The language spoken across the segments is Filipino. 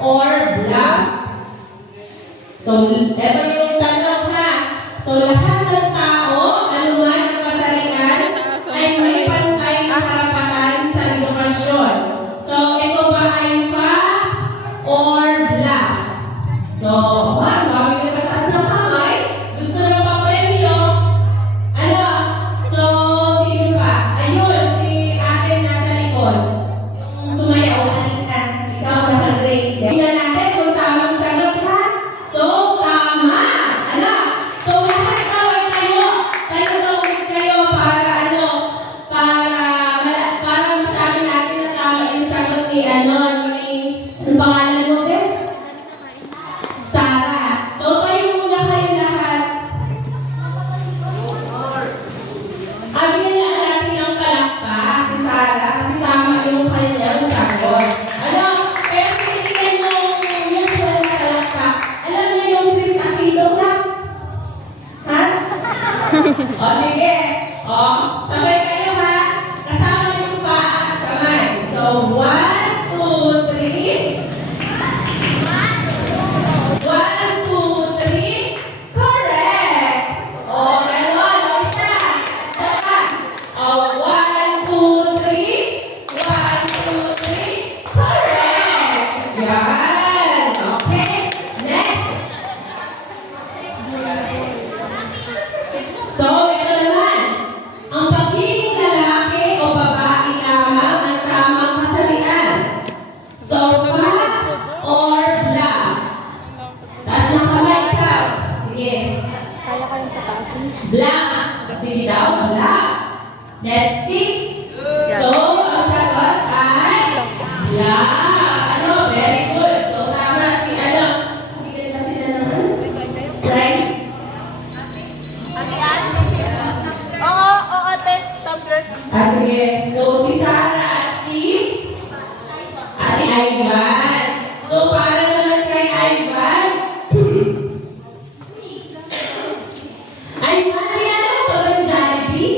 or bluff? So, ito yung tanong ha. So, lahat ng tao, anuman ang kasarian, ay may pantay na karapatan sa edukasyon. So, ito ba ay fact or bluff? So, ang dami na nagtaas ng kamay. Gusto na pa-premyo. Ano? So, sino pa? Ayun, si ate nasa likod. Yung sumayaw, halika. Ikaw naka-grade. Tingnan natin kung tamang sagot ha. So, tama. Ano? So, lahat daw ay tayo. Tayo daw ulit kayo para ano? Para masabi natin na tama yung sagot ni ano pangalan mo, Ben? Sarah. So, tayo muna kayo lahat. Abigyan na natin ang palakpak si Sarah kasi tama yung kanyang sagot. Ano? Pero pilitin yung usual na palakpak. Alam niyo yung Chris Aquino lang? Ha? O, sige. O, sabay kayo ha. Kasama yung paa at kamay. So, 1, 2, 3. 1, 2, 3. Correct! O, ganon. O, isa. Dapat. O, 1, 2, 3. 1, 2, 3. Correct! Yan. Okay. Next. So, ito naman. Ang pagiging lalaki o babae lamang ang tamang kasarian. So, fact or bluff? Taas ng kamay ikaw. Sige. Kaya ka yung pataasin. Bluff. Sige daw, bluff. Let's see. So, ang sagot ay bluff. Ano? Very good. So, tama si ano. Bigyan na sila ng ano? Prize. Oo, ate. Tumbler. Sige. So, si Sarah at si Ivan. So, para naman kay Ivan. Ivan, kilala mo ba si Jollibee?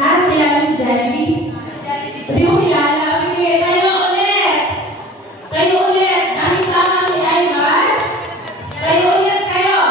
Ha? Kilala mo si Jollibee? Hindi mo kilala? Sige, kayo ulit. Kayo ulit. Dahil tama si Ivan. Kayo ulit kayo.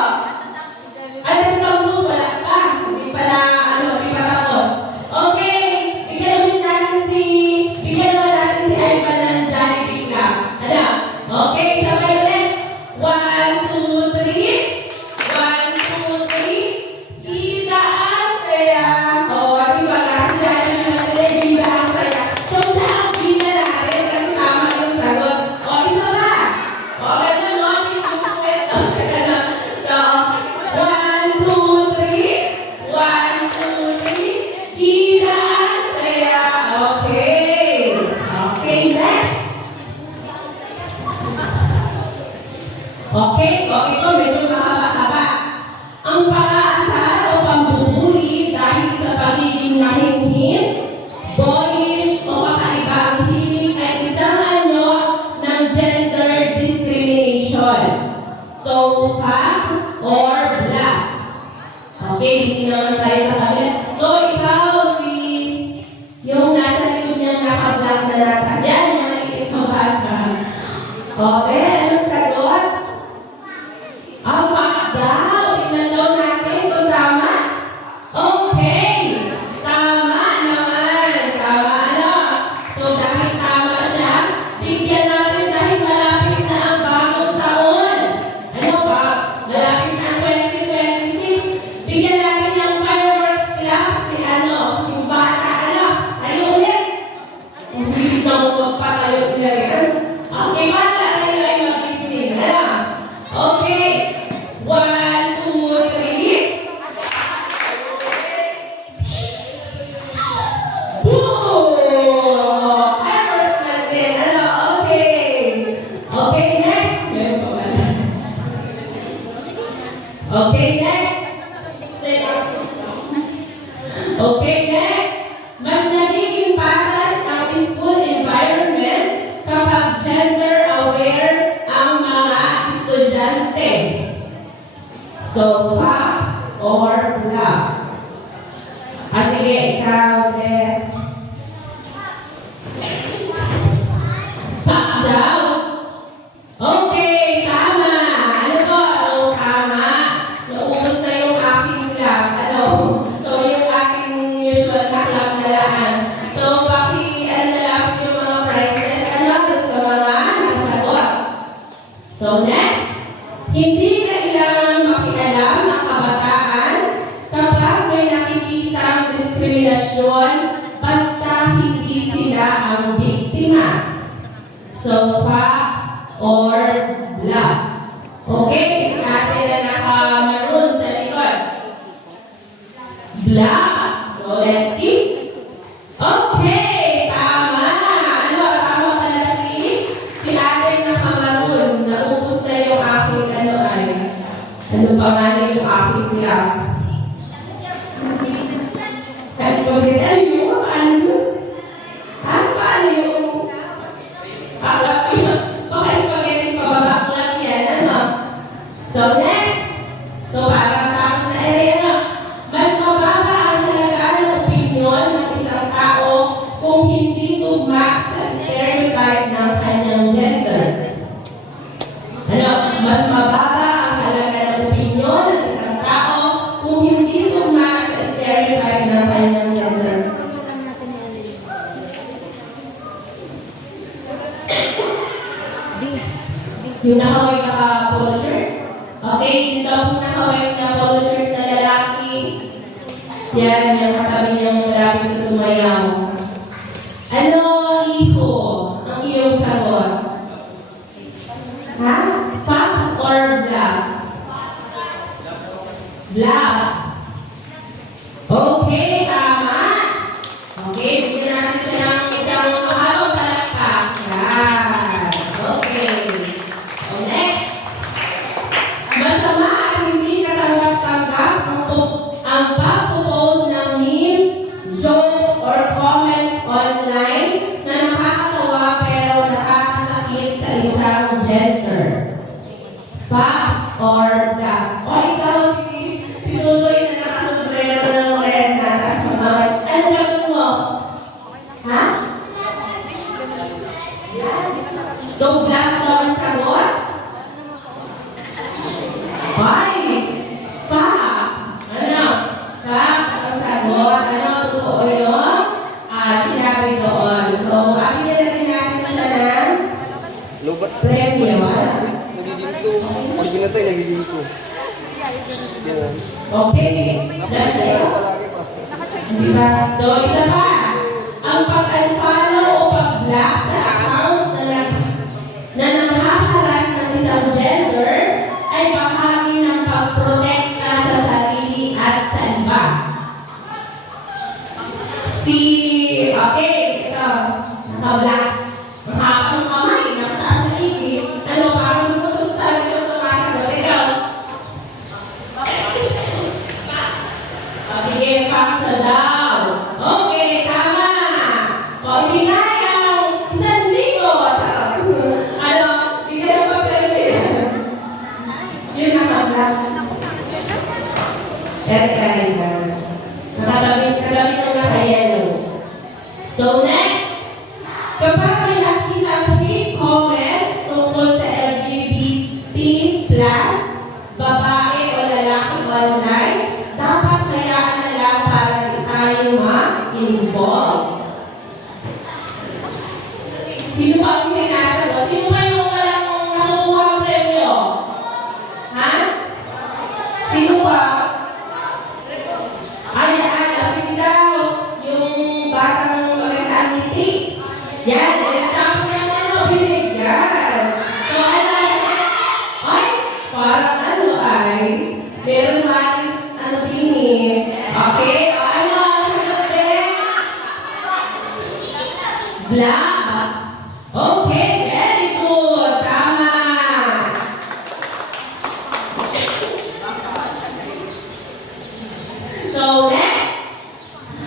Ano si Tomus? Wala pa. Hindi pa na, hindi pa tapos. Okay. Bigyan naman natin si Ivan ng Jollibee na. Ano? Okay, sabay ulit. 1, 2, 3. 1, 2, 3. Kita ang saya. O, diba? Kasi Jollibee naman nila, bida ang saya. So, siya ang bida natin kasi tama yung sagot. O, isa pa. O, ganun, no? Hindi ko kwento. So, 1, 2, 3. 1, 2, 3. Kita ang saya. Okay. Okay, next. Okay, o ito medyo mahaba-haba. Ang pang-aasar o pambubuli dahil sa pagiging mahinhin, boyish o kakaiba ang hiling ay isang ano ng gender discrimination. So, fact or bluff? Okay, hindi naman tayo sa kanila. So, ikaw yung nasa likod niya naka-black na natas. Yan, yung maliit na bata. Okay, anong sagot? Ang fact daw. Tingnan daw natin kung tama. Okay. Tama naman. Tama ano? So, dahil tama siya, bigyan natin dahil malapit na ang bagong taon. Ano ba? Malapit na ang 2026. Bigyan natin ng fireworks clap si ano, yung bata ano. Tayo ulit. Kung hindi na mo magpatayo nila rin. Okay, bata tayo ay mag-isip. Ano? Okay. 1, 2, 3. Boom! Fireworks natin. Ano? Okay. Okay, next. Meron pa pala. Okay, next. Okay, next. Mas nagiging patas ang school environment kapag siya ang biktima. So, fact or bluff. Okay, si ate na naka-maroon sa likod. Bluff. So, let's see. Okay, tama. Ano, tama pala si ate naka-maroon. Naubos na yung aking ano pangalan yung aking bluff. Spaghetti, ano yun? Ano yun? Paano yung baklap yun? Okay, spaghetti pa ba? Baklap yan, ano? So, next. So, para matapos na area, no? Mas mababa ang halaga ng opinion ng isang tao kung hindi tugma sa stereotype ng kanyang gender. Ano? Mas mababa ang halaga ng opinion ng isang tao kung hindi tugma sa stereotype ng kanyang gender. Yung naka-white na polo shirt. Okay, yung daw naka-white na polo shirt na lalaki. Yan, yung katabi niyang lalaki sa sumayaw. Ano, iho, ang iyong sagot? Ha? Fact or bluff? Bluff. Okay, tama. Okay, bigyan natin siya ng isang mahabang palakpak. Yan. Okay. So next. Masama at hindi katanggap-tanggap ang pag-post ng memes, jokes, or comments online na nakakatawa pero nakakasakit sa isang gender. Fact or bluff? O ikaw, si Tuloy na nakasombrero ng renta, tapos sumakit. Ano sagot mo? Ha? So, bluff daw ang sagot? Why? Fact. Ano? Fact ang sagot. Ano? Totoo yun? Sinabi doon. So, bigyan natin siya ng Lobat. premyo. Nagiginto. Pag binatay, nagiginto. Yan. Okay. Last na yun. Palagi pa. Diba? So, isa pa. Ang pag-unfollow o pag-block sa accounts na nakakalas ng isang gender ay bahagi ng pagprotekta sa sarili at sa iba. Okay, ito, naka-block. Mahapang kamay, nakataas na ibig. Ano, parang gusto talaga yung sumasagot. Ito. Sige, fakta daw. Okay, tama. O, ibigay ang 1,000. Charot. Ano, bigyan ang papel. Yun nakablock. Kaya nakatabi ng naka-yellow. So, next. Kapag may nakitang hate comments tungkol sa LGBT+, babae o lalaki online, dapat hayaan na lang para di tayo ma-involve. Sino pa ang pinasagot? Sino pa yung walang nakukuha ang premyo? Ha? Sino pa? Ay, sige daw. Yung batang magandang ngiti. Yan, tapos na binig. Yan. So, ay, parang meron man, din eh. Okay, sagot din? Black. Okay, very good. Tama. So, next.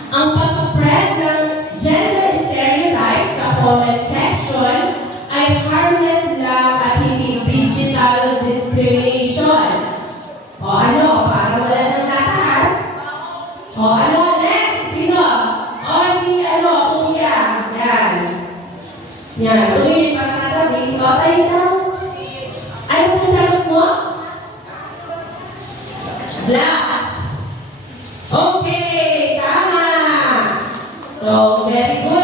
Ang pag-spread ng gender stereotypes sa comment section ay harmless lang at hindi digital discrimination. O ano, para wala nang tataas. O ano, next? Sino? O si kuya. Yan. Yan, tumingin pa sa katabi. O, tayo na. Ano pong sagot mo? Black. Okay, tama. So, very good.